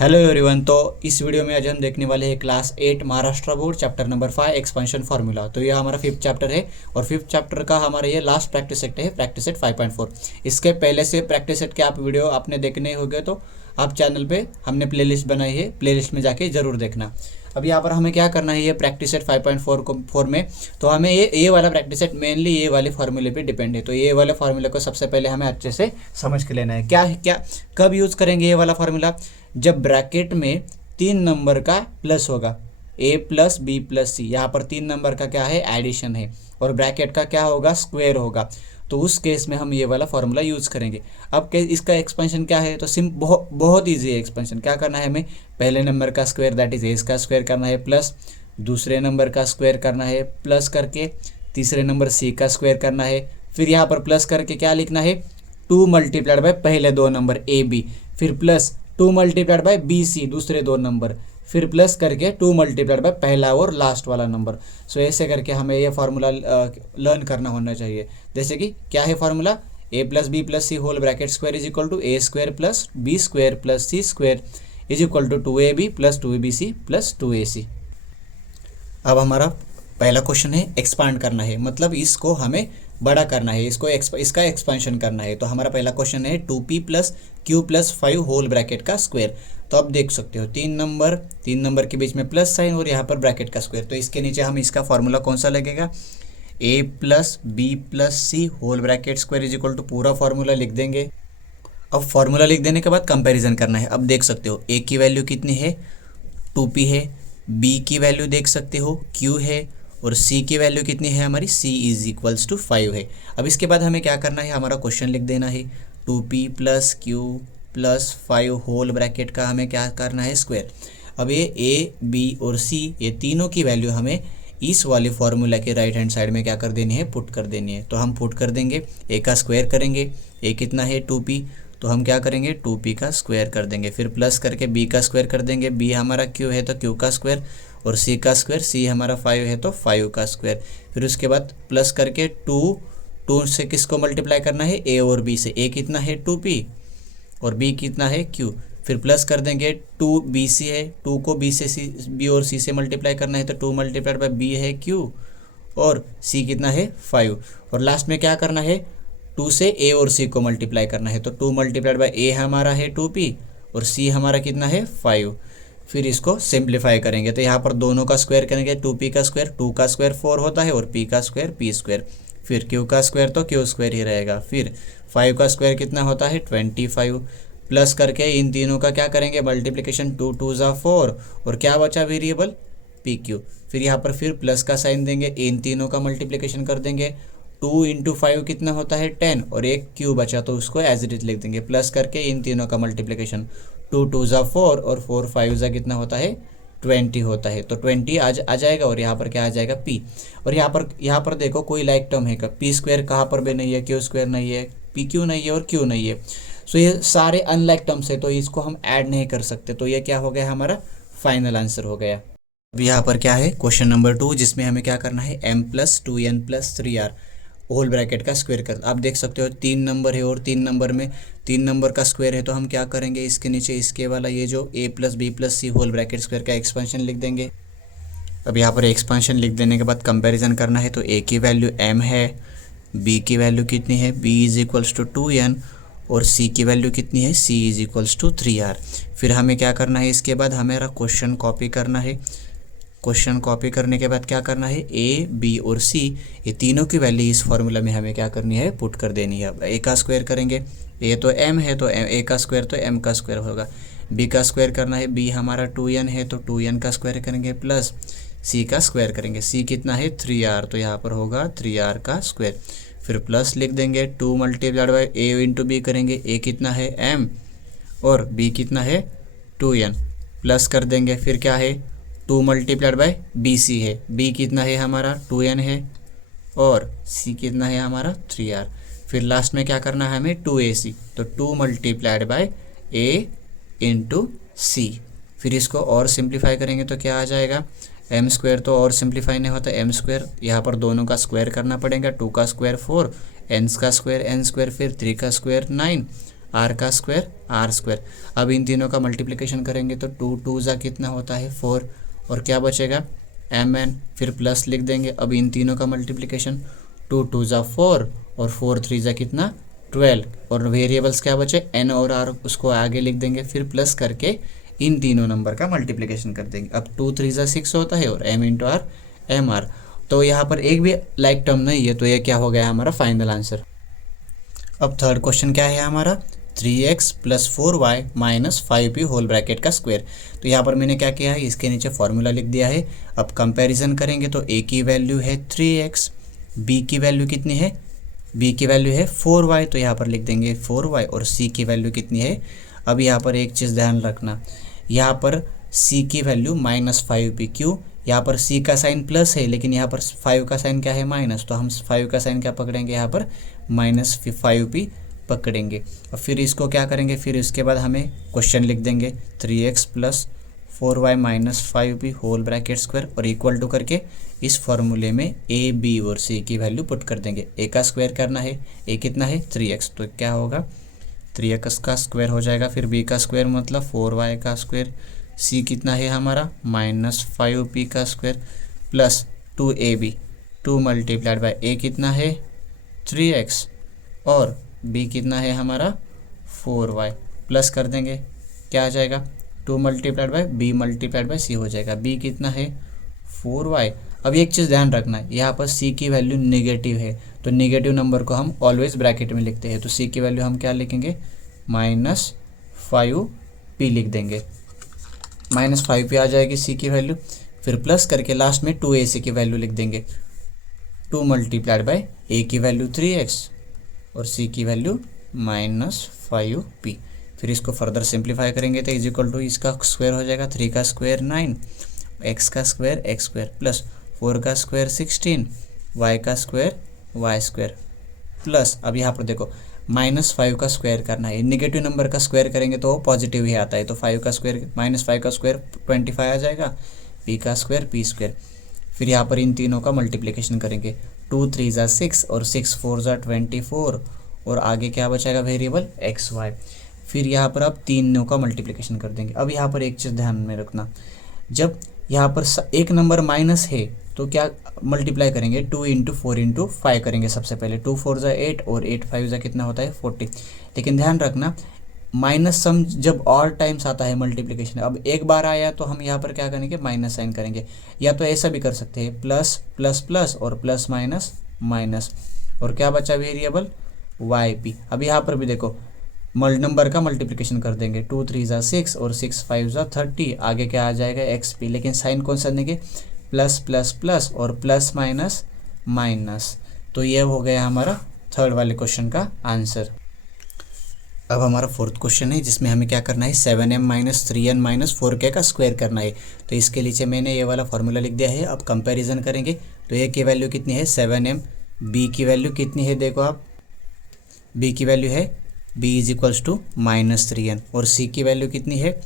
Hello everyone. तो इस video में आज हम देखने वाले हैं class 8 Maharashtra board chapter number 5 expansion formula. तो ये हमारा फिफ्थ चैप्टर है और फिफ्थ चैप्टर का हमारा ये लास्ट प्रैक्टिस सेट है, प्रैक्टिस सेट 5.4। इसके पहले से प्रैक्टिस सेट के आप वीडियो आपने देखने होंगे तो आप चैनल पे हमने प्लेलिस्ट बनाई है, प्लेलिस्ट में जाके ज़रूर देखना। अब यहाँ पर हमें क्या करना है, ये प्रैक्टिस सेट 5.4 में तो हमें ये वाला प्रैक्टिस सेट मेनली ये वाले फार्मूले पे डिपेंड है। तो ये वाले फार्मूले को सबसे पहले हमें अच्छे से समझ के लेना है। क्या कब यूज़ करेंगे ये वाला फार्मूला? जब ब्रैकेट में 3 नंबर का प्लस होगा, a प्लस बी प्लस सी, यहाँ पर 3 नंबर का क्या है, एडिशन है, और ब्रैकेट का क्या होगा, स्क्वायर होगा। तो उस केस में हम ये वाला फार्मूला यूज़ करेंगे। अब इसका एक्सपेंशन क्या है, तो बहुत ईजी है एक्सपेंशन। क्या करना है हमें, पहले नंबर का स्क्वायर दैट इज ए का स्क्वायर करना है, प्लस दूसरे नंबर का स्क्वायर करना है, प्लस करके तीसरे नंबर सी का स्क्वायर करना है। फिर यहाँ पर प्लस करके क्या लिखना है, 2 मल्टीप्लाइड बाय पहले 2 नंबर ए बी, फिर plus 2 multiplied by b c दूसरे 2 नंबर, फिर प्लस करके 2 मल्टीप्लाइड बाय पहला और लास्ट वाला नंबर। सो ऐसे करके हमें ये फार्मूला लर्न करना होना चाहिए। जैसे कि क्या है formula, a plus b plus c whole bracket square is equal to a square plus b square plus c square is equal to 2ab plus 2bc plus 2ac। अब हमारा पहला क्वेश्चन है एक्सपांड करना है, मतलब इसको हमें बड़ा करना है, इसका एक्सपेंशन करना है। तो हमारा पहला क्वेश्चन है 2p plus q plus 5 whole bracket का स्क्वायर। तो आप देख सकते हो 3 नंबर के बीच में प्लस साइन और यहाँ पर ब्रैकेट का स्क्वायर। तो इसके नीचे हम इसका फॉर्मूला कौन सा लगेगा, a plus b plus c whole bracket square is equal to पूरा फॉर्मूला लिख देंगे। अब फॉर्मूला लिख देने के बाद कंपैरिजन करना है। अब देख सकते हो a की वैल्यू कितनी है, 2p है, b की वैल्यू देख सकते हो q है, और c की वैल्यू कितनी है हमारी, c इज इक्वल्स टू 5 है। अब इसके बाद हमें क्या करना है, हमारा क्वेश्चन लिख देना है 2p plus q plus 5 whole bracket का हमें क्या करना है, स्क्वायर। अब ये a b और c ये तीनों की वैल्यू हमें इस वाले फॉर्मूला के राइट हैंड साइड में क्या कर देनी है, पुट कर देनी है। तो हम पुट कर देंगे, a का स्क्वायर करेंगे, a कितना है 2p, तो हम क्या करेंगे 2p का स्क्वायर कर देंगे, फिर प्लस करके b का स्क्वायर कर देंगे, b हमारा q है तो q का स्क्वायर, और c का स्क्वायर, c हमारा 5 है तो 5 का स्क्वायर। फिर उसके बाद प्लस करके 2 से किसको मल्टीप्लाई करना है, a और b से। a कितना है 2p और b कितना है q। फिर प्लस कर देंगे 2bc है, 2 को b और c से मल्टीप्लाई करना है तो 2 मल्टीप्लाइड बाय b है q, और c कितना है 5। और लास्ट में क्या करना है, 2 से a और c को मल्टीप्लाई करना है तो 2 मल्टीप्लाइड बाय a हमारा है 2p और c हमारा कितना है 5। फिर इसको सिंप्लीफाई करेंगे तो यहाँ पर दोनों का स्क्वायर करेंगे, 2p का स्क्वायर 2 का स्क्वायर 4 होता है और p का स्क्वायर p स्क्वायर, फिर q का स्क्वायर तो q स्क्वायर ही रहेगा, फिर 5 का स्क्वायर कितना होता है 25, प्लस करके इन तीनों का क्या करेंगे मल्टीप्लिकेशन, 2 2 ज़ा 4 और क्या बचा वेरिएबल pq। फिर यहाँ पर फिर प्लस का साइन देंगे, इन तीनों का मल्टीप्लिकेशन कर देंगे, 2 इंटू 5 कितना होता है 10 और एक q बचा तो उसको एज इट इज लिख देंगे, प्लस करके इन तीनों का मल्टीप्लिकेशन, 2 2 ज़ा 4 और 4 5 ज़ा कितना होता है 20 होता है। तो 20 आ जाएगा और यहाँ पर क्या आ जाएगा p। और यहाँ पर देखो कोई लाइक टर्म है का, p स्क्वायर कहाँ पर भी नहीं है, q स्क्वायर नहीं है, पी क्यू नहीं है और q नहीं है। सो ये सारे अनलाइक टर्म्स है तो इसको हम ऐड नहीं कर सकते। तो ये क्या हो गया, हमारा फाइनल आंसर हो गया। अब यहाँ पर क्या है क्वेश्चन नंबर 2, जिसमें हमें क्या करना है m plus 2n plus 3r whole bracket का स्क्वायर कर। आप देख सकते हो 3 नंबर है और 3 नंबर में 3 नंबर का स्क्वायर है तो हम क्या करेंगे, इसके नीचे इसके वाला ये जो a plus b plus c whole bracket square का एक्सपेंशन लिख देंगे। अब यहाँ पर एक्सपेंशन लिख देने के बाद कंपैरिजन करना है तो a की वैल्यू m है, b की वैल्यू कितनी है, b is equals to 2n, और c की वैल्यू कितनी है, c is equals to 3r। फिर हमें क्या करना है, इसके बाद हमारा क्वेश्चन कॉपी करना है। क्वेश्चन कॉपी करने के बाद क्या करना है, a b और c ये तीनों की वैल्यू इस फॉर्मूला में हमें क्या करनी है, पुट कर देनी है। अब a का स्क्वायर करेंगे, a तो m है तो a का स्क्वायर तो m का स्क्वायर होगा, b का स्क्वायर करना है, b हमारा 2n है तो 2n का स्क्वायर करेंगे, प्लस c का स्क्वायर करेंगे, c कितना है 3r तो यहाँ पर होगा 3r का स्क्वायर। फिर प्लस लिख देंगे, 2 multiplied by a into b करेंगे, a कितना है m और b कितना है 2n, प्लस कर देंगे, फिर क्या है 2 मल्टीप्लाइड बाई बी सी है, b कितना है हमारा 2n है और c कितना है हमारा 3r। फिर लास्ट में क्या करना है हमें 2ac, तो 2 मल्टीप्लाइड बाई a इंटू सी। फिर इसको और सिंप्लीफाई करेंगे तो क्या आ जाएगा, m स्क्वायर तो और सिंप्लीफाई नहीं होता, m स्क्वायर यहाँ पर दोनों का स्क्वायर करना पड़ेगा, 2 का स्क्वायर 4, n का स्क्वायर n स्क्वायर, फिर 3 का स्क्वायर 9 आर का स्क्वायर आर स्क्वायर। अब इन तीनों का मल्टीप्लिकेशन करेंगे तो 2 2 जा कितना होता है 4, और क्या बचेगा एम एन, फिर प्लस लिख देंगे। अब इन तीनों का मल्टीप्लिकेशन 2 2 जा 4 और 4 3 जा कितना 12, और वेरिएबल्स क्या बचे एन और आर, उसको आगे लिख देंगे, फिर प्लस करके इन तीनों नंबर का मल्टीप्लिकेशन कर देंगे। अब 2 3 जा 6 होता है और m into r m r. तो यहाँ पर एक भी लाइक टर्म नहीं है, तो ये क्या हो गया हमारा फाइनल आंसर। अब थर्ड क्वेश्चन क्या है हमारा 3x + 4y - 5p whole bracket का स्क्वायर। तो यहाँ पर मैंने क्या किया है, इसके नीचे फॉर्मूला लिख दिया है। अब कंपैरिजन करेंगे तो a की वैल्यू है 3x, b की वैल्यू कितनी है, b की वैल्यू है 4y, तो यहाँ पर लिख देंगे 4y, और c की वैल्यू कितनी है। अब यहाँ पर एक चीज़ ध्यान रखना, यहाँ पर c की वैल्यू -5p, क्यों, यहाँ पर c का साइन प्लस है लेकिन यहाँ पर 5 का साइन क्या है माइनस, तो हम 5 का साइन क्या पकड़ेंगे, यहाँ पर -5p पकड़ेंगे। और फिर इसको क्या करेंगे, फिर इसके बाद हमें क्वेश्चन लिख देंगे 3x + 4y - 5p whole bracket square, और इक्वल टू करके इस फॉर्मूले में a b और c की वैल्यू पुट कर देंगे। a का स्क्वायर करना है, a कितना है 3x, तो क्या होगा 3x का स्क्वायर हो जाएगा, फिर b का स्क्वायर मतलब 4y का स्क्वायर, c कितना है हमारा -5p का square, plus 2ab, 2 multiplied bye a कितना है 3x, और b कितना है हमारा 4y, प्लस कर देंगे क्या आ जाएगा 2 multiplied bye b multiplied by c हो जाएगा, b कितना है 4y। अब एक चीज़ ध्यान रखना है, यहाँ पर c की वैल्यू नेगेटिव है, तो नेगेटिव नंबर को हम ऑलवेज ब्रैकेट में लिखते हैं, तो c की वैल्यू हम क्या लिखेंगे -5p लिख देंगे, -5p आ जाएगी c की वैल्यू, फिर प्लस करके लास्ट में 2ac की वैल्यू लिख देंगे, 2 मल्टीप्लाइड बाय a की वैल्यू 3x और c की वैल्यू -5p। फिर इसको फर्दर सिंप्लीफाई करेंगे तो इक्वल टू इसका स्क्वायर हो जाएगा 3 का स्क्वायर 9, x का स्क्वायर x स्क्वायर, प्लस 4 का स्क्वायर 16, y का स्क्वायर y स्क्वायर, प्लस अब यहाँ पर देखो -5 का स्क्वायर करना है, नेगेटिव नंबर का स्क्वायर करेंगे तो वो पॉजिटिव ही आता है, तो 5 का स्क्वायर -5 का स्क्वायर 25 आ जाएगा, p का स्क्वायर p स्क्वायर। फिर यहाँ पर इन तीनों का मल्टीप्लिकेशन करेंगे, 2 3 जा 6 और 6 4 जा 24, और आगे क्या बचाएगा वेरिएबल एक्स वाई। फिर यहाँ पर आप तीनों का मल्टीप्लिकेशन कर देंगे। अब यहाँ पर एक चीज़ ध्यान में रखना, जब यहाँ पर एक नंबर माइनस है तो क्या मल्टीप्लाई करेंगे 2 × 4 × 5 करेंगे सबसे पहले, 2 4 जा 8 और 8 5 जा कितना होता है 40। लेकिन ध्यान रखना माइनस सम जब और टाइम्स आता है मल्टीप्लिकेशन, अब एक बार आया तो हम यहाँ पर क्या करेंगे माइनस साइन करेंगे, या तो ऐसा भी कर सकते हैं प्लस प्लस प्लस और प्लस माइनस माइनस, और क्या बचा वेरिएबल वाई पी। अब यहाँ पर भी देखो नंबर का मल्टीप्लिकेशन कर देंगे, 2 3 जा 6 और 6 5 जा 30, आगे क्या आ जाएगा एक्स पी, लेकिन साइन कौन सा देंगे प्लस प्लस प्लस और प्लस माइनस माइनस। तो ये हो गया हमारा थर्ड वाले क्वेश्चन का आंसर। अब हमारा फोर्थ क्वेश्चन है जिसमें हमें क्या करना है 7m - 3n - 4k का स्क्वायर करना है। तो इसके नीचे मैंने ये वाला फार्मूला लिख दिया है। अब कंपैरिजन करेंगे तो ए की वैल्यू कितनी है 7m, बी की वैल्यू कितनी है देखो आप, बी की वैल्यू है b = -3n, और c की वैल्यू कितनी है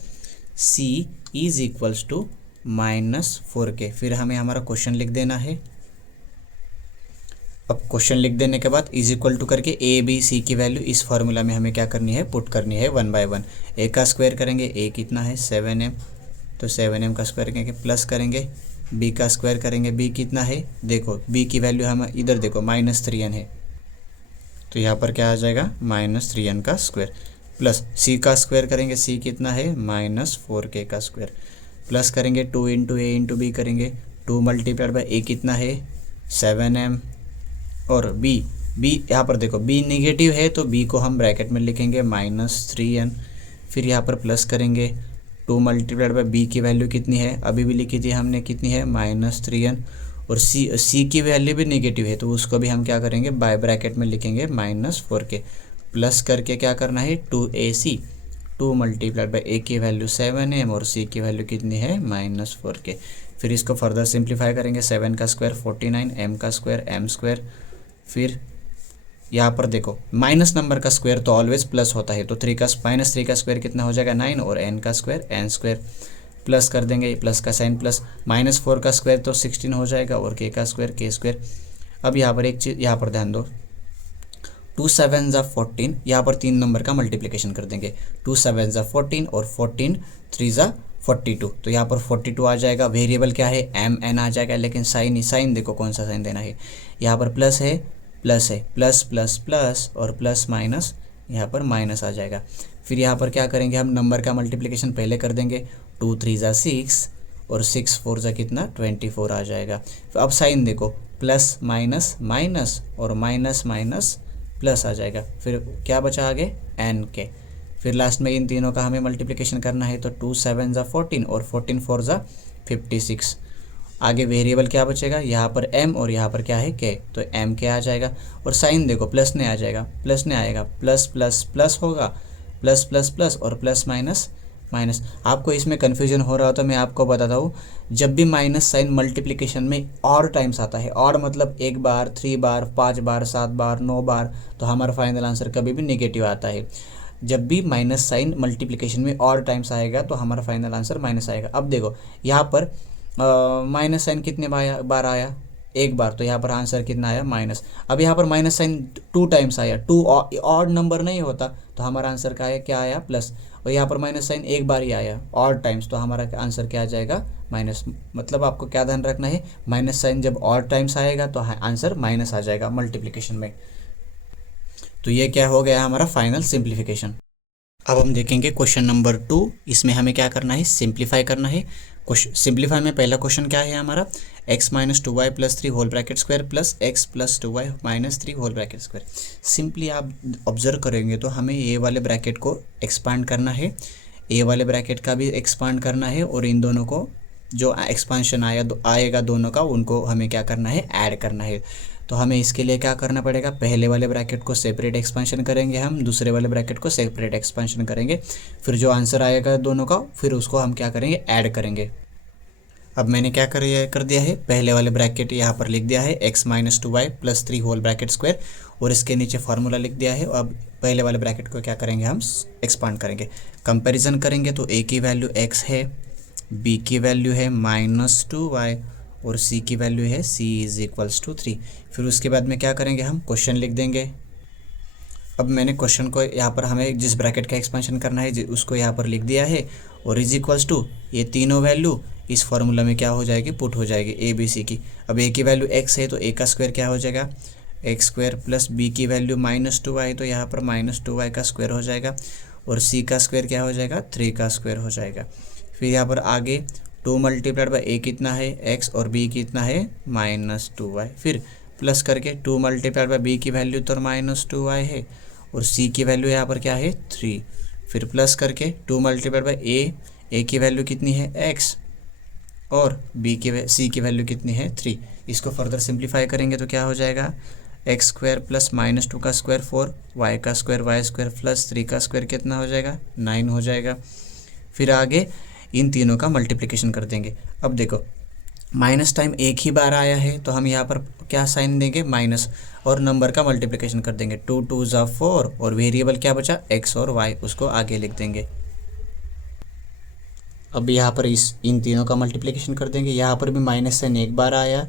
c = -4k। फिर हमें हमारा क्वेश्चन लिख देना है। अब क्वेश्चन लिख देने के बाद इक्वल टू करके a b c की वैल्यू इस फार्मूला में हमें क्या करनी है पुट करनी है 1 बाय 1। a का स्क्वायर करेंगे, a कितना है 7m, तो 7m का स्क्वायर करेंगे, प्लस करेंगे b का स्क्वायर करेंगे, b कितना है देखो b की वैल्यू हम इधर देखो -3n है, तो यहाँ पर क्या आ जाएगा -3n का स्क्वायर, प्लस c का स्क्वायर करेंगे, c कितना है -4k का स्क्वायर, प्लस करेंगे 2 × a × b करेंगे, 2 मल्टीप्लाइड बाय a कितना है 7m, और b यहाँ पर देखो b नेगेटिव है तो b को हम ब्रैकेट में लिखेंगे -3n, फिर यहाँ पर प्लस करेंगे 2 मल्टीप्लाइड बाय b की वैल्यू कितनी है अभी भी लिखी थी हमने कितनी है -3n, और c की वैल्यू भी नेगेटिव है तो उसको भी हम क्या करेंगे बाय ब्रैकेट में लिखेंगे -4k, प्लस करके क्या करना है 2ac, 2 मल्टीप्लाइड बाय a की वैल्यू 7m और c की वैल्यू कितनी है -4k। फिर इसको फर्दर सिंप्लीफाई करेंगे, 7 का स्क्वायर 49, m का स्क्वायर m स्क्वायर, फिर यहाँ पर देखो माइनस नंबर का स्क्वायर तो ऑलवेज प्लस होता है, तो -3 का स्क्वायर कितना हो जाएगा 9, और n का स्क्वायर n स्क्वायर, प्लस कर देंगे प्लस का साइन प्लस, -4 का स्क्वायर तो 16 हो जाएगा, और k का स्क्वायर k स्क्वायर। अब यहाँ पर एक चीज़ यहाँ पर ध्यान दो, 2 7 ज़ा 14, यहाँ पर 3 नंबर का मल्टीप्लिकेशन कर देंगे। 2 7 ज़ा 14 और 14 3 ज़ा 42, तो यहाँ पर 42 आ जाएगा। वेरिएबल क्या है, एम एन आ जाएगा, लेकिन साइन देखो कौन सा साइन देना है। यहाँ पर प्लस है, प्लस प्लस प्लस और प्लस माइनस, यहाँ पर माइनस आ जाएगा। फिर यहाँ पर क्या करेंगे हम, नंबर का मल्टीप्लिकेशन पहले कर देंगे। 2 3 ज़ा 6 और 6 4 ज़ा कितना 24 आ जाएगा। तो अब साइन देखो, प्लस माइनस माइनस और माइनस माइनस प्लस आ जाएगा। फिर क्या बचा आगे, एन के। फिर लास्ट में इन तीनों का हमें मल्टीप्लिकेशन करना है, तो 2 7 ज़ा 14 और 14 4 ज़ा 56। आगे वेरिएबल क्या बचेगा, यहाँ पर m और यहाँ पर क्या है k, तो m के आ जाएगा। और साइन देखो प्लस ने आ जाएगा, प्लस ने आएगा, प्लस प्लस प्लस होगा, प्लस प्लस प्लस और प्लस माइनस माइनस। आपको इसमें कन्फ्यूजन हो रहा हो तो मैं आपको बताता हूँ, जब भी माइनस साइन मल्टीप्लिकेशन में और टाइम्स आता है, और मतलब 1 बार 3 बार 5 बार 7 बार 9 बार, तो हमारा फाइनल आंसर कभी भी नेगेटिव आता है। जब भी माइनस साइन मल्टीप्लिकेशन में और टाइम्स आएगा तो हमारा फाइनल आंसर माइनस आएगा। अब देखो यहाँ पर माइनस साइन कितने बार आया, 1 बार, तो यहाँ पर आंसर कितना आया, माइनस। अब यहाँ पर माइनस साइन 2 टाइम्स आया, 2 ऑड नंबर नहीं होता, तो हमारा आंसर का है क्या आया, प्लस। और यहाँ पर माइनस साइन 1 बार ही आया ऑड टाइम्स, तो हमारा आंसर क्या आ जाएगा, माइनस। मतलब आपको क्या ध्यान रखना है, माइनस साइन जब ऑड टाइम्स आएगा तो आंसर माइनस आ जाएगा मल्टीप्लिकेशन में। तो ये क्या हो गया हमारा फाइनल सिंप्लीफिकेशन। अब हम देखेंगे क्वेश्चन नंबर 2। इसमें हमें क्या करना है, सिंप्लीफाई करना है। सिंप्लीफाई में पहला क्वेश्चन क्या है हमारा, x minus 2y plus 3 whole bracket square plus x plus 2y minus 3 whole bracket square. Simply आप ऑब्जर्व करेंगे तो हमें ये वाले ब्रैकेट को एक्सपांड करना है, ए वाले ब्रैकेट का भी एक्सपांड करना है, और इन दोनों को जो एक्सपांशन आएगा दोनों का, उनको हमें क्या करना है, ऐड करना है। तो हमें इसके लिए क्या करना पड़ेगा, पहले वाले ब्रैकेट को सेपरेट एक्सपेंशन करेंगे हम, दूसरे वाले ब्रैकेट को सेपरेट एक्सपेंशन करेंगे। फिर जो आंसर आएगा दोनों का, फिर उसको हम क्या करेंगे, ऐड करेंगे। अब मैंने क्या कर दिया है, पहले वाले ब्रैकेट यहाँ पर लिख दिया है x minus 2y plus 3 whole bracket square, और इसके नीचे फार्मूला लिख दिया है। अब पहले वाले ब्रैकेट को क्या करेंगे, हम एक्सपांड करेंगे। कंपैरिजन करेंगे तो a की वैल्यू x है, b की वैल्यू है माइनस 2y, और c की वैल्यू है c इज इक्वल्स टू 3। फिर उसके बाद में क्या करेंगे, हम क्वेश्चन लिख देंगे। अब मैंने क्वेश्चन को यहाँ पर हमें जिस ब्रैकेट का एक्सपेंशन करना है उसको यहाँ पर लिख दिया है, और इज इक्वल्स टू ये तीनों वैल्यू इस फार्मूला में क्या हो जाएगी, पुट हो जाएगी ए बी सी की। अब ए की वैल्यू x है तो a का स्क्वायर क्या हो जाएगा, x स्क्वायर, प्लस b की वैल्यू माइनस 2y, तो यहाँ पर माइनस 2y का स्क्वायर हो जाएगा, और c का स्क्वायर क्या हो जाएगा, 3 का स्क्वायर हो जाएगा। फिर यहाँ पर आगे 2 मल्टीप्लाइड बाई a कितना है x, और b कितना है माइनस 2y। फिर प्लस करके 2 मल्टीप्लाइड बाई b की वैल्यू तो माइनस 2y है, और c की वैल्यू यहाँ पर क्या है 3। फिर प्लस करके 2 मल्टीप्लाइड बाई a की वैल्यू कितनी है x, और c की वैल्यू कितनी है 3। इसको फर्दर सिंप्लीफाई करेंगे तो क्या हो जाएगा, एक्स स्क्वायर प्लस माइनस 2 का स्क्वायर 4, वाई का स्क्वायर वाई स्क्वायर प्लस 3 का स्क्वायर कितना हो जाएगा, 9 हो जाएगा। फिर आगे इन तीनों का मल्टीप्लिकेशन कर देंगे। अब देखो माइनस टाइम एक ही बार आया है, तो हम यहाँ पर क्या साइन देंगे, माइनस, और नंबर का मल्टीप्लिकेशन कर देंगे। 2 2 ज़ा 4, और वेरिएबल क्या बचा, x और y, उसको आगे लिख देंगे। अब यहाँ पर इन तीनों का मल्टीप्लिकेशन कर देंगे। यहाँ पर भी माइनस साइन एक बार आया,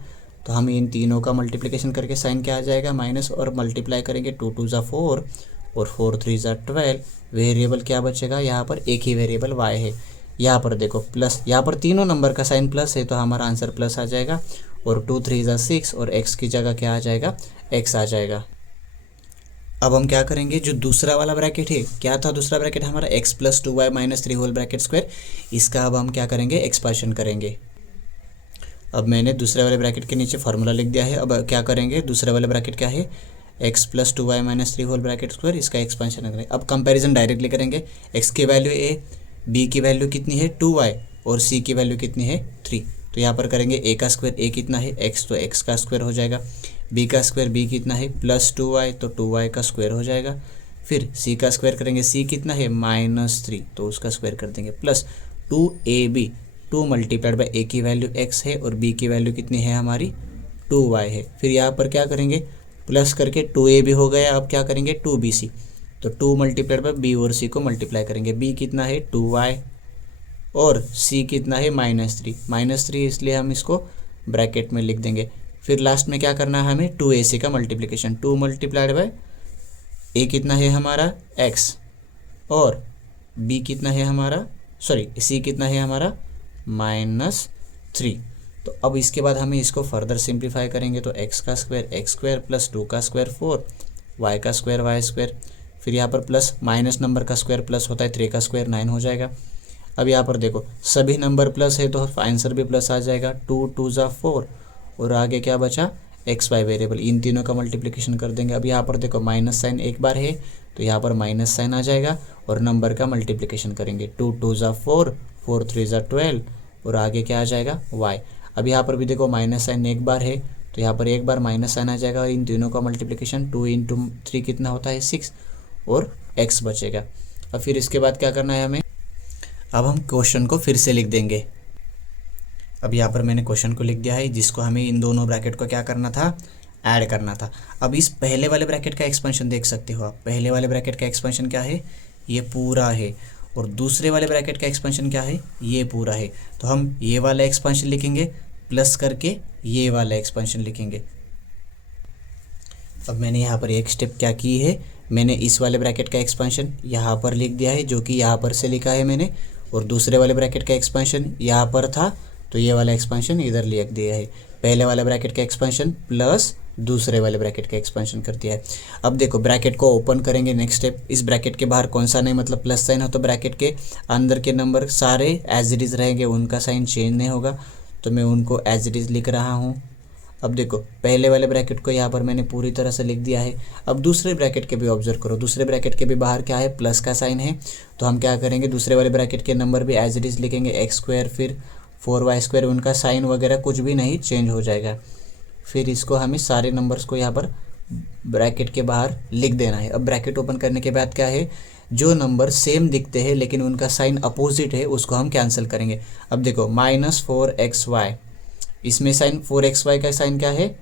तो हम इन तीनों का मल्टीप्लिकेशन करके साइन क्या आ जाएगा, माइनस, और मल्टीप्लाई करेंगे 2 2 ज़ा 4 और 4 3 ज़ा 12। वेरिएबल क्या बचेगा, यहाँ पर एक ही वेरिएबल y है। यहाँ पर देखो प्लस, यहाँ पर तीनों नंबर का साइन प्लस है, तो हमारा आंसर प्लस आ जाएगा, और 2 3 ज़ा 6, और x की जगह क्या आ जाएगा, x आ जाएगा। अब हम क्या करेंगे, जो दूसरा वाला ब्रैकेट है, क्या था दूसरा ब्रैकेट हमारा, x plus 2y minus 3 whole bracket square, इसका अब हम क्या करेंगे, एक्सपांशन करेंगे। अब मैंने दूसरे वाले ब्रैकेट के नीचे फार्मूला लिख दिया है। अब क्या करेंगे, दूसरे वाले ब्रैकेट क्या है, x plus 2y minus 3 whole bracket square, इसका एक्सपांशन करेंगे। अब कंपैरिजन डायरेक्टली करेंगे, x की वैल्यू a, b की वैल्यू कितनी है 2y, और c की वैल्यू कितनी है 3। तो यहाँ पर करेंगे a का स्क्वायर, a कितना है x, तो x का स्क्वायर हो जाएगा। b का स्क्वायर, b कितना है प्लस 2y, तो 2y का स्क्वायर हो जाएगा। फिर c का स्क्वायर करेंगे, c कितना है माइनस 3, तो उसका स्क्वायर कर देंगे, plus 2ab, 2 multiplied by a की वैल्यू x है, और b की वैल्यू कितनी है हमारी 2y है। फिर यहाँ पर क्या करेंगे, प्लस करके 2ab हो गया। अब क्या करेंगे 2bc, तो 2 मल्टीप्लाइड बाई b और c को मल्टीप्लाई करेंगे। b कितना है 2y, और c कितना है -3 इसलिए हम इसको ब्रैकेट में लिख देंगे। फिर लास्ट में क्या करना है हमें, 2ac का मल्टीप्लिकेशन, 2 मल्टीप्लाइड बाई ए कितना है हमारा x, और b कितना है हमारा, सॉरी सी कितना है हमारा -3। तो अब इसके बाद हमें इसको फर्दर सिंप्लीफाई करेंगे तो x का स्क्वायर प्लस 2 का स्क्वायर 4, y का स्क्वायर वाई स्क्वायर, फिर यहाँ पर प्लस माइनस नंबर का स्क्वायर प्लस होता है 3 का स्क्वायर 9 हो जाएगा। अब यहाँ पर देखो सभी नंबर प्लस है तो आंसर भी प्लस आ जाएगा, 2 2 ज़ा 4, और आगे क्या बचा एक्स वाई वेरिएबल, इन तीनों का मल्टीप्लिकेशन कर देंगे। अब यहाँ पर देखो माइनस साइन एक बार है तो यहाँ पर माइनस साइन आ जाएगा, और नंबर का मल्टीप्लिकेशन करेंगे, 2 2 ज़ा 4, 4 3 ज़ा 12, और आगे क्या आ जाएगा y। अब यहाँ पर भी देखो माइनस साइन एक बार है तो यहाँ पर एक बार माइनस साइन आ जाएगा, और इन तीनों का मल्टीप्लिकेशन 2 × 3 कितना होता है 6, और x बचेगा। अब फिर इसके बाद क्या करना है हमें, अब हम क्वेश्चन को फिर से लिख देंगे। अब यहाँ पर मैंने क्वेश्चन को लिख दिया है, जिसको हमें इन दोनों ब्रैकेट को क्या करना था, ऐड करना था। अब इस पहले वाले ब्रैकेट का एक्सपेंशन देख सकते हो आप, पहले वाले ब्रैकेट का एक्सपेंशन क्या है, ये पूरा है, और दूसरे वाले ब्रैकेट का एक्सपेंशन क्या है, ये पूरा है। तो हम ये वाला एक्सपेंशन लिखेंगे प्लस करके ये वाला एक्सपेंशन लिखेंगे। अब मैंने यहाँ पर एक स्टेप क्या की है, मैंने इस वाले ब्रैकेट का एक्सपेंशन यहाँ पर लिख दिया है, जो कि यहाँ पर से लिखा है मैंने, और दूसरे वाले ब्रैकेट का एक्सपेंशन यहाँ पर था तो ये वाला एक्सपेंशन इधर लिख दिया है। पहले वाले ब्रैकेट का एक्सपेंशन प्लस दूसरे वाले ब्रैकेट का एक्सपेंशन कर दिया है। अब देखो ब्रैकेट को ओपन करेंगे, नेक्स्ट स्टेप, इस ब्रैकेट के बाहर कौन सा नहीं, मतलब प्लस साइन हो तो ब्रैकेट के अंदर के नंबर सारे एज इट इज़ रहेंगे, उनका साइन चेंज नहीं होगा, तो मैं उनको एज इट इज़ लिख रहा हूँ। अब देखो पहले वाले ब्रैकेट को यहाँ पर मैंने पूरी तरह से लिख दिया है। अब दूसरे ब्रैकेट के भी ऑब्जर्व करो, दूसरे ब्रैकेट के भी बाहर क्या है, प्लस का साइन है, तो हम क्या करेंगे, दूसरे वाले ब्रैकेट के नंबर भी एज इट इज़ लिखेंगे, एक्स स्क्वायर फिर 4y स्क्वायर, उनका साइन वगैरह कुछ भी नहीं चेंज हो जाएगा। फिर इसको हमें सारे नंबर्स को यहाँ पर ब्रैकेट के बाहर लिख देना है। अब ब्रैकेट ओपन करने के बाद क्या है, जो नंबर सेम दिखते हैं लेकिन उनका साइन अपोजिट है उसको हम कैंसिल करेंगे। अब देखो -4xy, इसमें साइन 4xy का साइन क्या है,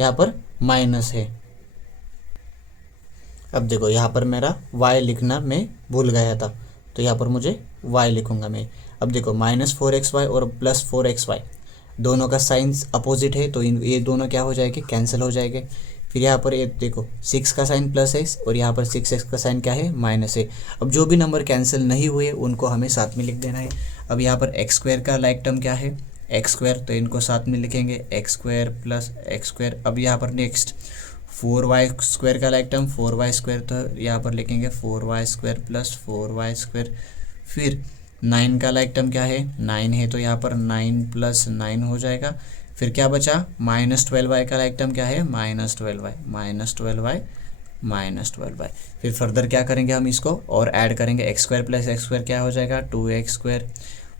यहाँ पर माइनस है। अब देखो यहाँ पर मेरा y लिखना मैं भूल गया था, तो यहाँ पर मुझे y लिखूंगा मैं। अब देखो -4xy और +4xy दोनों का साइंस अपोजिट है, तो ये दोनों क्या हो जाएंगे, कैंसिल हो जाएंगे। फिर यहाँ पर ये देखो 6 का साइन +x और यहाँ पर 6x का साइन क्या है, माइनस है। अब जो भी नंबर कैंसिल नहीं हुए उनको हमें साथ में लिख देना है। अब यहाँ पर एक्स स्क्वायर का लाइक टर्म क्या है, एक्स स्क्वायर, तो इनको साथ में लिखेंगे x square plus x square. अब यहाँ पर नेक्स्ट 4y स्क्वायर का लाइक टर्म 4y स्क्वायर, तो यहाँ पर लिखेंगे 4y square plus 4y square. फिर 9 का लाइक टर्म क्या है, 9 है, तो यहाँ पर 9 + 9 हो जाएगा। फिर क्या बचा, -12y का लाइक टर्म क्या है, -12y। फिर फर्दर क्या करेंगे, हम इसको और ऐड करेंगे, x square plus x square क्या हो जाएगा, 2x square,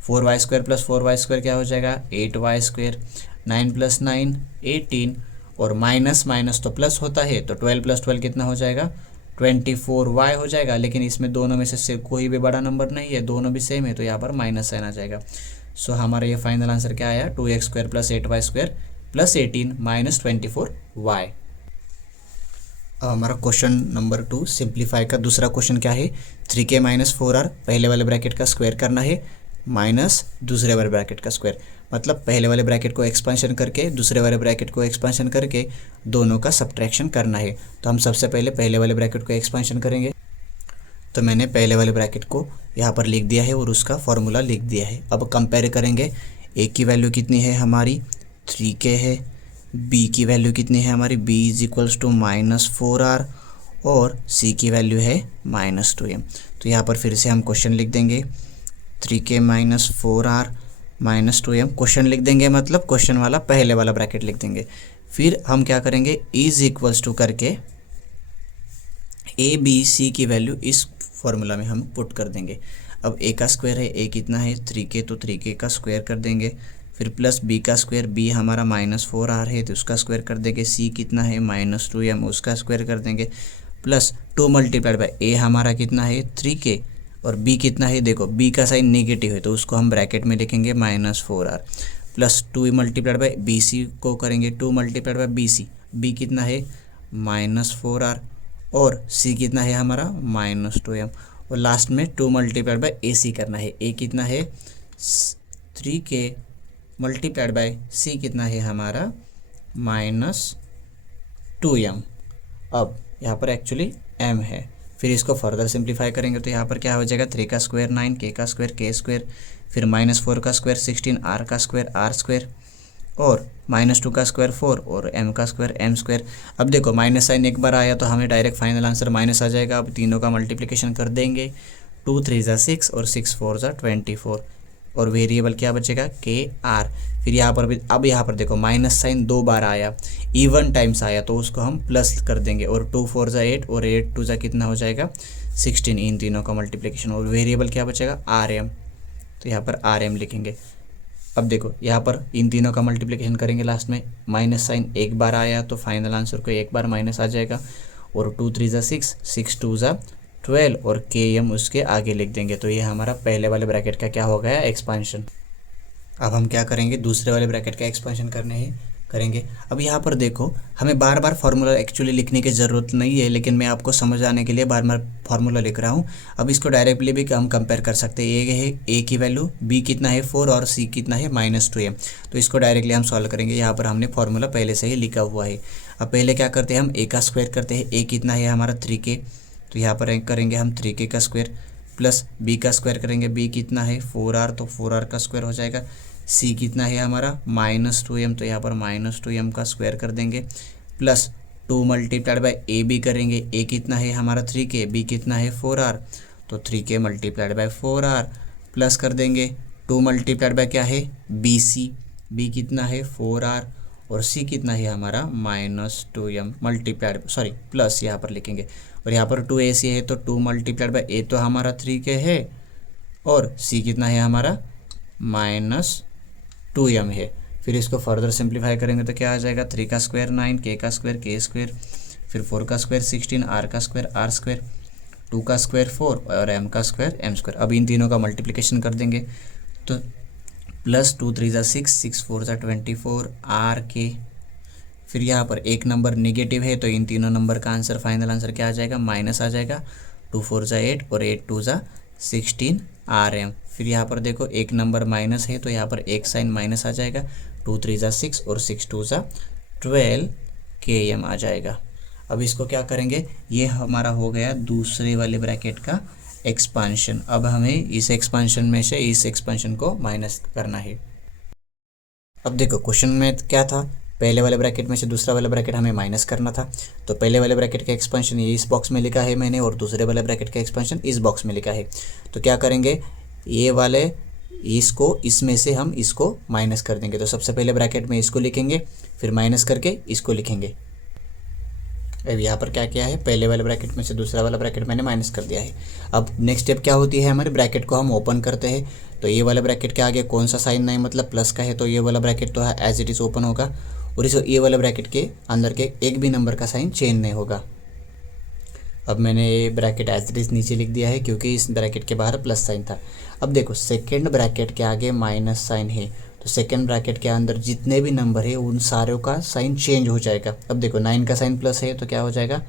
4y square plus 4y square क्या हो जाएगा, 8y स्क्वायर, 9 + 9 18, और माइनस माइनस तो प्लस होता है, तो 12 + 12 कितना हो जाएगा, 24y हो जाएगा। लेकिन इसमें दोनों में से कोई भी बड़ा नंबर नहीं है, दोनों भी सेम है, तो यहाँ पर माइनस साइन आ जाएगा। सो हमारा ये फाइनल आंसर क्या आया, 2x square plus 8y square plus 18 -24y। अब हमारा क्वेश्चन नंबर 2 सिंप्लीफाई का दूसरा क्वेश्चन क्या है, 3k - 4r पहले वाले ब्रैकेट का स्क्वायर करना है माइनस दूसरे वाले ब्रैकेट का स्क्वायर, मतलब पहले वाले ब्रैकेट को एक्सपेंशन करके दूसरे वाले ब्रैकेट को एक्सपेंशन करके दोनों का सब्ट्रैक्शन करना है। तो हम सबसे पहले वाले ब्रैकेट को एक्सपेंशन करेंगे, तो मैंने पहले वाले ब्रैकेट को यहाँ पर लिख दिया है और उसका फॉर्मूला लिख दिया है। अब कंपेयर करेंगे, ए की वैल्यू कितनी है हमारी, 3k है, बी की वैल्यू कितनी है हमारी, b = -4r, और c की वैल्यू है -2m। तो यहाँ पर फिर से हम क्वेश्चन लिख देंगे, 3k - 4r -2m, क्वेश्चन लिख देंगे, मतलब क्वेश्चन वाला पहले वाला ब्रैकेट लिख देंगे। फिर हम क्या करेंगे, = करके a b c की वैल्यू इस फॉर्मूला में हम पुट कर देंगे। अब a का स्क्वायर है, a कितना है 3k, तो 3k का स्क्वायर कर देंगे। फिर प्लस b का स्क्वायर, b हमारा -4r है तो उसका स्क्वायर कर देंगे। c कितना है -2m, उसका स्क्वायर कर देंगे। प्लस 2 × a हमारा कितना है 3k, और b कितना है, देखो b का साइन नेगेटिव है तो उसको हम ब्रैकेट में लिखेंगे -4r, प्लस 2 × bc को करेंगे 2 × bc, b कितना है -4r, और c कितना है हमारा -2m, और लास्ट में 2 × ac करना है। a कितना है 3k × c कितना है हमारा -2m। अब यहाँ पर एक्चुअली एम है। फिर इसको फर्दर सिंप्लीफाई करेंगे तो यहाँ पर क्या हो जाएगा 3 का स्क्वायर 9, के का स्क्वायर के स्क्वायर, फिर -4 का स्क्वायर 16, आर का स्क्वायर आर स्क्वायर, और -2 का स्क्वायर 4 और m का स्क्वायर m स्क्वायर। अब देखो माइनस साइन एक बार आया तो हमें डायरेक्ट फाइनल आंसर माइनस आ जाएगा। अब तीनों का मल्टीप्लिकेशन कर देंगे, 2 3 ज़ा 6 और 6 4 ज़ा 24, और वेरिएबल क्या बचेगा के आर। फिर यहाँ पर भी अब यहाँ पर देखो माइनस साइन 2 बार आया, इवन टाइम्स आया तो उसको हम प्लस कर देंगे, और 2 4 ज़ा 8 और 8 2 ज़ा कितना हो जाएगा 16, इन तीनों का मल्टीप्लिकेशन, और वेरिएबल क्या बचेगा आर एम, तो यहाँ पर आर एम लिखेंगे। अब देखो यहाँ पर इन तीनों का मल्टीप्लिकेशन करेंगे, लास्ट में माइनस साइन एक बार आया तो फाइनल आंसर को एक बार माइनस आ जाएगा, और 2 3 ज़ा 6, 6 2 ज़ा 12 और के एम उसके आगे लिख देंगे। तो ये हमारा पहले वाले ब्रैकेट का क्या हो गया एक्सपांशन। अब हम क्या करेंगे दूसरे वाले ब्रैकेट का एक्सपेंशन करेंगे। अब यहाँ पर देखो हमें बार बार फार्मूला एक्चुअली लिखने की ज़रूरत नहीं है, लेकिन मैं आपको समझाने के लिए बार बार फार्मूला लिख रहा हूँ। अब इसको डायरेक्टली भी हम कंपेयर कर सकते हैं। ए है ए की वैल्यू, बी कितना है 4 और सी कितना है -2m, तो इसको डायरेक्टली हम सॉल्व करेंगे। यहाँ पर हमने फार्मूला पहले से ही लिखा हुआ है। अब पहले क्या करते हैं हम ए का स्क्वायर करते हैं। ए कितना है हमारा 3k, तो यहाँ पर करेंगे हम 3k का स्क्वायर, प्लस बी का स्क्वायर करेंगे, बी कितना है 4r, तो 4r का स्क्वायर हो जाएगा। सी कितना है हमारा -2m, तो यहाँ पर -2m का स्क्वायर कर देंगे, plus 2 multiplied by a b करेंगे। ए कितना है हमारा 3k, बी कितना है 4r, तो 3k multiplied by 4r, plus कर देंगे 2 मल्टीप्लाइड बाय क्या है बी सी, बी कितना है 4r, और सी कितना है हमारा -2m मल्टीप्लाइड प्लस यहाँ पर लिखेंगे, और यहाँ पर 2ac है तो 2 मल्टीप्लाइड बाय ए तो हमारा 3k है, और सी कितना है हमारा -2m है। फिर इसको फर्दर सिंप्लीफाई करेंगे तो क्या आ जाएगा 3 का स्क्वायर 9, के का स्क्वायर के स्क्वायर, फिर 4 का स्क्वायर 16, आर का स्क्वायर आर स्क्वायर, 2 का स्क्वायर 4 और m का स्क्वायर m स्क्वायर। अब इन तीनों का मल्टीप्लिकेशन कर देंगे तो प्लस 2 3 ज़ा 6, 6 4 ज़ा 24 आर के। फिर यहाँ पर एक नंबर नेगेटिव है तो इन तीनों नंबर का आंसर फाइनल आंसर क्या आ जाएगा माइनस आ जाएगा। 2 4 ज़ा 8 और 8 2 ज़ा 16 आर एम। फिर यहाँ पर देखो एक नंबर माइनस है तो यहाँ पर एक साइन माइनस आ जाएगा। 2 3 ज़ा 6 और 6 2 ज़ा 12 के एम आ जाएगा। अब इसको क्या करेंगे, ये हमारा हो गया दूसरे वाले ब्रैकेट का एक्सपांशन। अब हमें इस एक्सपांशन में से इस एक्सपांशन को माइनस करना है। अब देखो क्वेश्चन में क्या था, पहले वाले ब्रैकेट में से दूसरा वाला ब्रैकेट हमें माइनस करना था। तो पहले वाले ब्रैकेट का एक्सपेंशन ये इस बॉक्स में लिखा है मैंने, और दूसरे वाले ब्रैकेट का एक्सपेंशन इस बॉक्स में लिखा है। तो क्या करेंगे, ये वाले इसको इसमें से हम इसको माइनस कर देंगे। तो सबसे पहले ब्रैकेट में इसको लिखेंगे, फिर माइनस करके इसको लिखेंगे। अब यहाँ पर क्या किया है, पहले वाले ब्रैकेट में से दूसरा वाला ब्रैकेट मैंने माइनस कर दिया है। अब नेक्स्ट स्टेप क्या होती है, हमारे ब्रैकेट को हम ओपन करते हैं। तो ये वाला ब्रैकेट के आगे कौन सा साइन नहीं, मतलब प्लस का है, तो ये वाला ब्रैकेट तो एज इट इज़ ओपन होगा, और इस ये वाले ब्रैकेट के अंदर के एक भी नंबर का साइन चेंज नहीं होगा। अब मैंने ये ब्रैकेट एज इट इज़ नीचे लिख दिया है क्योंकि इस ब्रैकेट के बाहर प्लस साइन था। अब देखो सेकेंड ब्रैकेट के आगे माइनस साइन है, तो सेकेंड ब्रैकेट के अंदर जितने भी नंबर है उन सारों का साइन चेंज हो जाएगा। अब देखो 9 का साइन प्लस है तो क्या हो जाएगा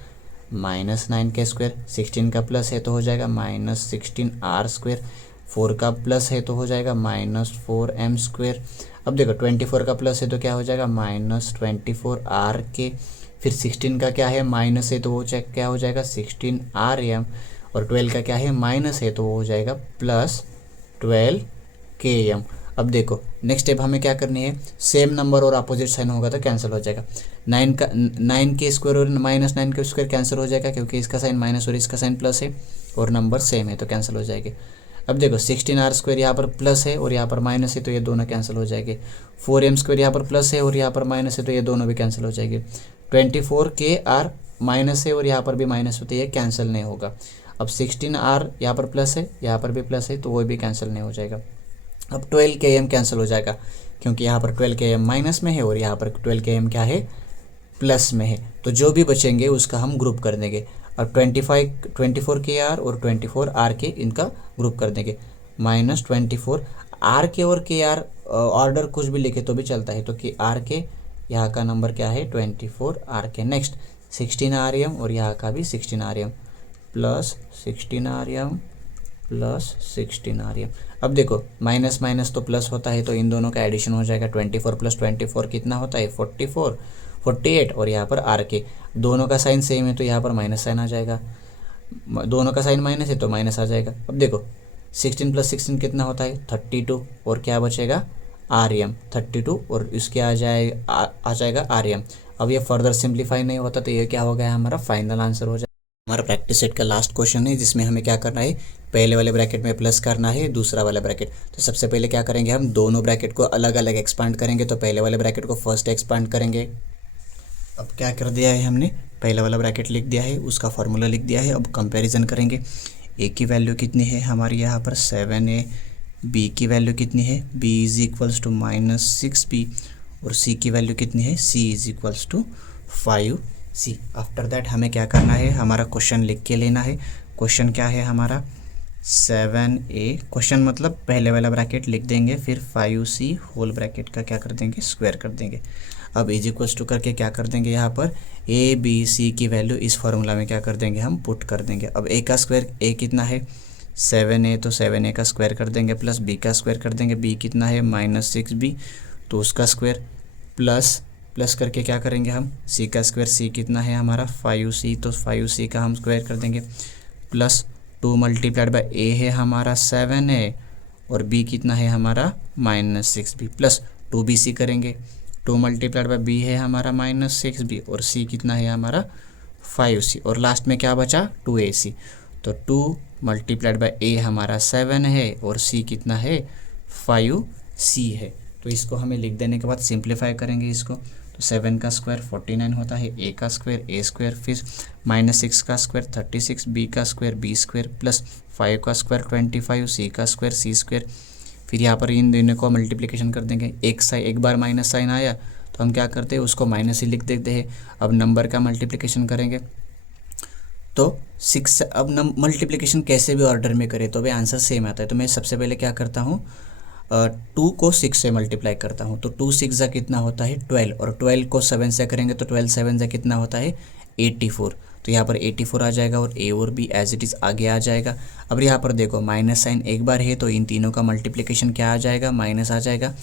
-9 के स्क्वायर, 16 का प्लस है तो हो जाएगा -16 आर स्क्वायर, 4 का प्लस है तो हो जाएगा -4m स्क्वायर। अब देखो 24 का प्लस है तो क्या हो जाएगा -24 आर के। फिर 16 का क्या है माइनस है तो वो चेक क्या हो जाएगा 16 आर एम, और 12 का क्या है माइनस है तो वो हो जाएगा +12 के एम। अब देखो नेक्स्ट स्टेप हमें क्या करनी है, सेम नंबर और अपोजिट साइन होगा तो कैंसिल हो जाएगा। 9 के स्क्वायर और -9 के स्क्वायर कैंसिल हो जाएगा क्योंकि इसका साइन माइनस और इसका साइन प्लस है, और नंबर सेम है तो कैंसिल हो जाएंगे। अब देखो 16 आर स्क्वायर यहाँ पर प्लस है और यहाँ पर माइनस है तो ये दोनों कैंसिल हो जाएंगे। 4m स्क्वायर यहाँ पर प्लस है और यहाँ पर माइनस है तो ये दोनों भी कैंसिल हो जाएंगे। 24 के आर माइनस है और यहाँ पर भी माइनस होती है, कैंसिल नहीं होगा। अब 16 आर यहाँ पर प्लस है, यहाँ पर भी प्लस है तो वो भी कैंसिल नहीं हो जाएगा। अब 12 के एम कैंसिल हो जाएगा क्योंकि यहाँ पर 12 के एम माइनस में है और यहाँ पर 12 के एम क्या है प्लस में है। तो जो भी बचेंगे उसका हम ग्रुप कर देंगे। और 24 के आर और 24 आर के इनका ग्रुप कर देंगे। -24 आर के और के आर ऑर्डर कुछ भी लिखे तो भी चलता है, तो कि आर के यहाँ का नंबर क्या है 24 आर के। नेक्स्ट 16 आर एम और यहाँ का भी 16 r m, +16 r m plus 16 REM। अब देखो माइनस माइनस तो प्लस होता है, तो इन दोनों का एडिशन हो जाएगा। 24 प्लस 24 कितना होता है 44, 48, और यहाँ पर आर के दोनों का साइन सेम है तो यहाँ पर माइनस साइन आ जाएगा। दोनं का साइन माइनस है तो माइनस आ जाएगा। अब देखो 16 प्लस 16 कितना होता है 32, और क्या बचेगा REM 32, और इसके आ जाएगा REM। अब ये फर्दर सिंप्लीफाई नहीं होता तो ये क्या हो गया हमारा फाइनल आंसर हो जाएगा। हमारा प्रैक्टिस सेट का लास्ट क्वेश्चन है जिसमें हमें क्या करना है, पहले वाले ब्रैकेट में प्लस करना है दूसरा वाला ब्रैकेट। तो सबसे पहले क्या करेंगे, हम दोनों ब्रैकेट को अलग अलग एक्सपांड करेंगे। तो पहले वाले ब्रैकेट को फर्स्ट एक्सपांड करेंगे। अब क्या कर दिया है हमने, पहला वाला ब्रैकेट लिख दिया है, उसका फार्मूला लिख दिया है। अब कंपैरिजन करेंगे, ए की वैल्यू कितनी है हमारी यहाँ पर 7a, बी की वैल्यू कितनी है b is equals to -6b, और c की वैल्यू कितनी है c is equals to 5c। After that हमें क्या करना है, हमारा क्वेश्चन लिख के लेना है। क्वेश्चन क्या है हमारा 7a, क्वेश्चन मतलब पहले वाला ब्रैकेट लिख देंगे, फिर 5c होल ब्रैकेट का क्या कर देंगे स्क्वायर कर देंगे। अब इज इक्वल्स टू करके क्या कर देंगे, यहाँ पर a b c की वैल्यू इस फार्मूला में क्या कर देंगे हम पुट कर देंगे। अब a का स्क्वायर, a कितना है 7a, तो 7a का स्क्वायर कर देंगे, प्लस b का स्क्वायर कर देंगे, b कितना है -6b, तो उसका स्क्वायर, प्लस करके क्या करेंगे हम c का स्क्वायर, c कितना है हमारा 5c, तो 5c का हम स्क्वायर कर देंगे, प्लस 2 मल्टीप्लाइड बाय a है हमारा 7a, और b कितना है हमारा -6b, प्लस 2bc करेंगे, 2 मल्टीप्लाइड बाय b है हमारा -6b, और c कितना है हमारा 5c, और लास्ट में क्या बचा 2ac। तो 2 मल्टीप्लाइड बाय a हमारा 7 है, और c कितना है 5c है। तो इसको हमें लिख देने के बाद सिंप्लीफाई करेंगे इसको। तो 7 का स्क्वायर 49 होता है, a का स्क्वायर a स्क्वायर, फिर -6 का स्क्वायर 36, b का स्क्वायर b स्क्वायर, प्लस 5 का स्क्वायर 25, c का स्क्वायर c स्क्वायर। फिर यहाँ पर इन दोनों को मल्टीप्लिकेशन कर देंगे। एक बार माइनस साइन आया तो हम क्या करते हैं उसको माइनस ही लिख देते हैं। अब नंबर का मल्टीप्लिकेशन करेंगे तो 6, अब मल्टीप्लिकेशन कैसे भी ऑर्डर में करें तो भी आंसर सेम आता है। तो मैं सबसे पहले क्या करता हूँ 2 को 6 से मल्टीप्लाई करता हूँ। तो 2 6 जा कितना होता है 12, और 12 को 7 से करेंगे तो 12 7 जा कितना होता है 84। तो यहाँ पर 84 आ जाएगा, और a और b एज इट इज़ आगे आ जाएगा। अब यहाँ पर देखो माइनस साइन एक बार है तो इन तीनों का मल्टीप्लिकेशन क्या आ जाएगा माइनस आ जाएगा।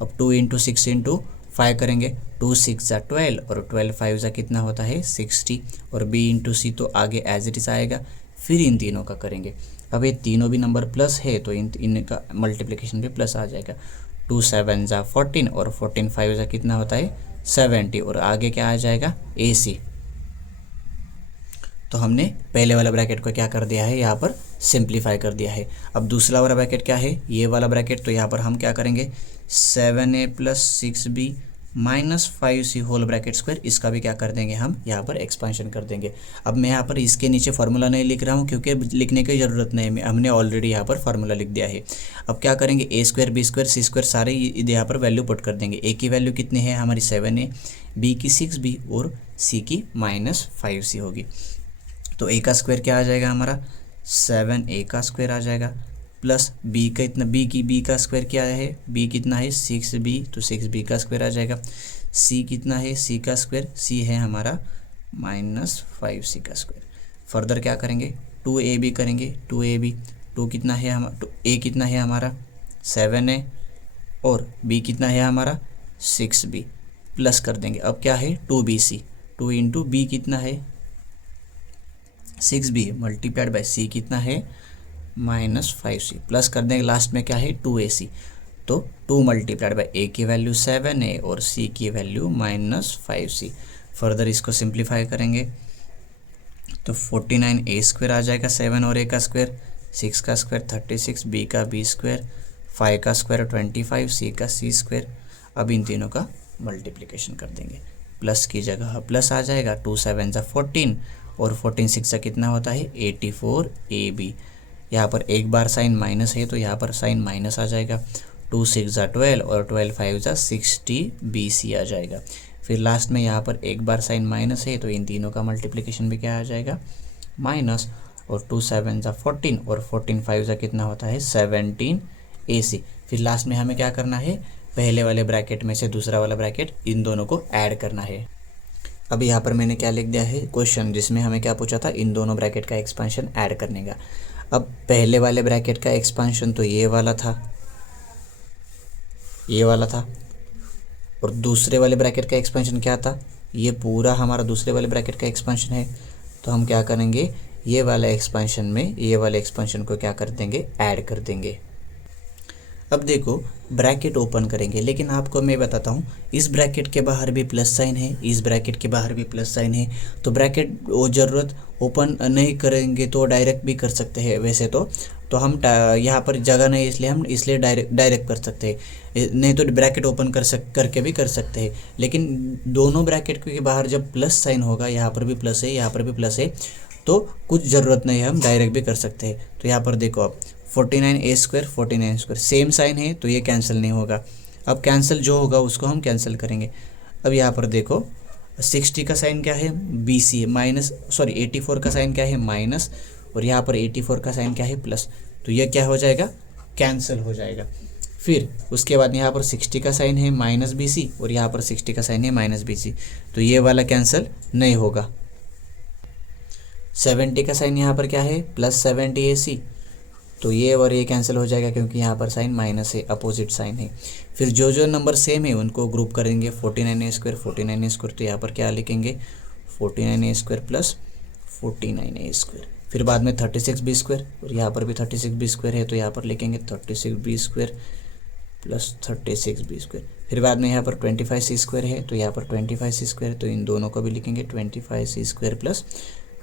अब 2 × 6 × 5 करेंगे, 2 6 जा 12, और 12 5 जा कितना होता है 60, और b × c तो आगे एज इट इज़ आएगा। फिर इन तीनों का करेंगे। अब ये तीनों भी नंबर प्लस है तो इनका मल्टीप्लिकेशन भी प्लस आ जाएगा। 2 7 जा 14, और 14 5 जा कितना होता है 70, और आगे क्या आ जाएगा ac। तो हमने पहले वाला ब्रैकेट को क्या कर दिया है यहाँ पर सिंप्लीफाई कर दिया है। अब दूसरा वाला ब्रैकेट क्या है ये वाला ब्रैकेट, तो यहाँ पर हम क्या करेंगे 7a + 6b - 5c whole bracket square, इसका भी क्या कर देंगे हम यहाँ पर एक्सपांशन कर देंगे। अब मैं यहाँ पर इसके नीचे फार्मूला नहीं लिख रहा हूँ क्योंकि लिखने की ज़रूरत नहीं है, हमने ऑलरेडी यहाँ पर फार्मूला लिख दिया है। अब क्या करेंगे a square b square c square सारे यहाँ पर वैल्यू पुट कर देंगे। a की वैल्यू कितनी है हमारी 7a, b की 6b, और c की -5c होगी। तो a का स्क्वायर क्या आ जाएगा हमारा 7a का स्क्वायर आ जाएगा, प्लस b का इतना b का स्क्वायर क्या है b कितना है 6b, तो 6b का स्क्वायर आ जाएगा। c कितना है c का स्क्वायर, c है हमारा -5c का स्क्वायर। फर्दर क्या करेंगे 2ab करेंगे, 2ab 2 कितना है a कितना है हमारा 7a, और b कितना है हमारा 6b, प्लस कर देंगे। अब क्या है 2bc, 2 × b कितना है 6b मल्टीप्लाइड बाय c कितना है -5c, प्लस कर देंगे लास्ट में क्या है 2ac। तो 2 मल्टीप्लाइड बाय a की वैल्यू 7a, और c की वैल्यू -5c। फर्दर इसको सिंप्लीफाई करेंगे तो 49a स्क्वायर आ जाएगा, 7 और a का स्क्वायर, 6 का स्क्वायर 36, b का b स्क्वायर, 5 का स्क्वायर 25, c का c स्क्वायर। अब इन तीनों का मल्टीप्लिकेशन कर देंगे, प्लस की जगह प्लस आ जाएगा, 2 7 जा 14, और 14 6 जा कितना होता है 84ab। यहाँ पर एक बार साइन माइनस है तो यहाँ पर साइन माइनस आ जाएगा। 2 6 जा 12, और 12 5 जा 60bc आ जाएगा। फिर लास्ट में यहाँ पर एक बार साइन माइनस है तो इन तीनों का मल्टीप्लिकेशन भी क्या आ जाएगा माइनस, और 2 7 जा 14, और 14 5 जा कितना होता है 17ac। फिर लास्ट में हमें क्या करना है पहले वाले ब्रैकेट में से दूसरा वाला ब्रैकेट इन दोनों को ऐड करना है। अब यहाँ पर मैंने क्या लिख दिया है क्वेश्चन, जिसमें हमें क्या पूछा था इन दोनों ब्रैकेट का एक्सपेंशन ऐड करने का। अब पहले वाले ब्रैकेट का एक्सपांशन तो ये वाला था, ये वाला था, और दूसरे वाले ब्रैकेट का एक्सपेंशन क्या था, ये पूरा हमारा दूसरे वाले ब्रैकेट का एक्सपेंशन है। तो हम क्या करेंगे, ये वाला एक्सपेंशन में ये वाले एक्सपेंशन को क्या कर देंगे, ऐड कर देंगे। अब देखो ब्रैकेट ओपन करेंगे, लेकिन आपको मैं बताता हूँ इस ब्रैकेट के बाहर भी प्लस साइन है, इस ब्रैकेट के बाहर भी प्लस साइन है, तो ब्रैकेट वो ज़रूरत ओपन नहीं करेंगे तो डायरेक्ट भी कर सकते हैं वैसे तो हम यहाँ पर जगह नहीं इसलिए हम डायरेक्ट कर सकते हैं, नहीं तो ब्रैकेट ओपन करके भी कर सकते हैं। लेकिन दोनों ब्रैकेट के बाहर जब प्लस साइन होगा, यहाँ पर भी प्लस है, यहाँ पर भी प्लस है, तो कुछ ज़रूरत नहीं है, हम डायरेक्ट भी कर सकते हैं। तो यहाँ पर देखो आप 49a² 49 सेम साइन है तो ये कैंसिल नहीं होगा। अब कैंसिल जो होगा उसको हम कैंसिल करेंगे। अब यहाँ पर देखो 60 का साइन क्या है, BC है, माइनस 84 का साइन क्या है, माइनस, और यहाँ पर 84 का साइन क्या है, प्लस। तो ये क्या हो जाएगा, कैंसिल हो जाएगा। फिर उसके बाद यहाँ पर 60 का साइन है -BC और यहाँ पर 60 का साइन है -BC, तो ये वाला कैंसिल नहीं होगा। 70 का साइन यहाँ पर क्या है, +70AC, तो ये और ये कैंसिल हो जाएगा क्योंकि यहाँ पर साइन माइनस है, अपोजिट साइन है। फिर जो जो नंबर सेम है उनको ग्रुप करेंगे, 49a² 49a², तो यहाँ पर क्या लिखेंगे, 49a² + 49a²। फिर बाद में 36b² और यहाँ पर भी 36b² है, तो यहाँ पर लिखेंगे 36b² + 36b²। फिर बाद में यहाँ पर 25c² है, तो यहाँ पर 25c², तो इन दोनों को भी लिखेंगे 25c² +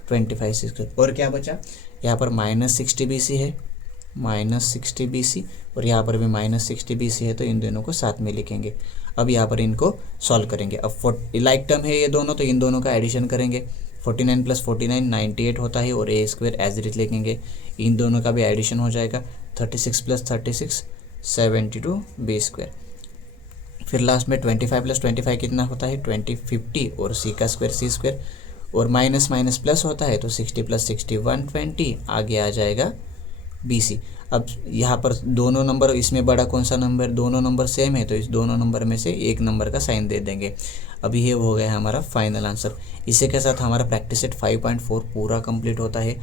25c²। और क्या बचा, यहाँ पर -60bc है, -60bc, और यहाँ पर भी -60bc है, तो इन दोनों को साथ में लिखेंगे। अब यहाँ पर इनको सॉल्व करेंगे। अब लाइक टर्म है ये दोनों, तो इन दोनों का एडिशन करेंगे। 49 + 49 98 होता है, और a² एज इट इज लिखेंगे। इन दोनों का भी एडिशन हो जाएगा, 36 + 36 72b²। फिर लास्ट में 25 + 25 कितना होता है, 50 और c² c², और माइनस माइनस प्लस होता है, तो 60 + 60 120, आगे आ जाएगा BC। अब यहाँ पर दोनों नंबर, इसमें बड़ा कौन सा नंबर, दोनों नंबर सेम है, तो इस दोनों नंबर में से एक नंबर का साइन दे देंगे। अभी ये हो गया हमारा फाइनल आंसर। इसी के साथ हमारा प्रैक्टिस सेट 5.4 पूरा कंप्लीट होता है।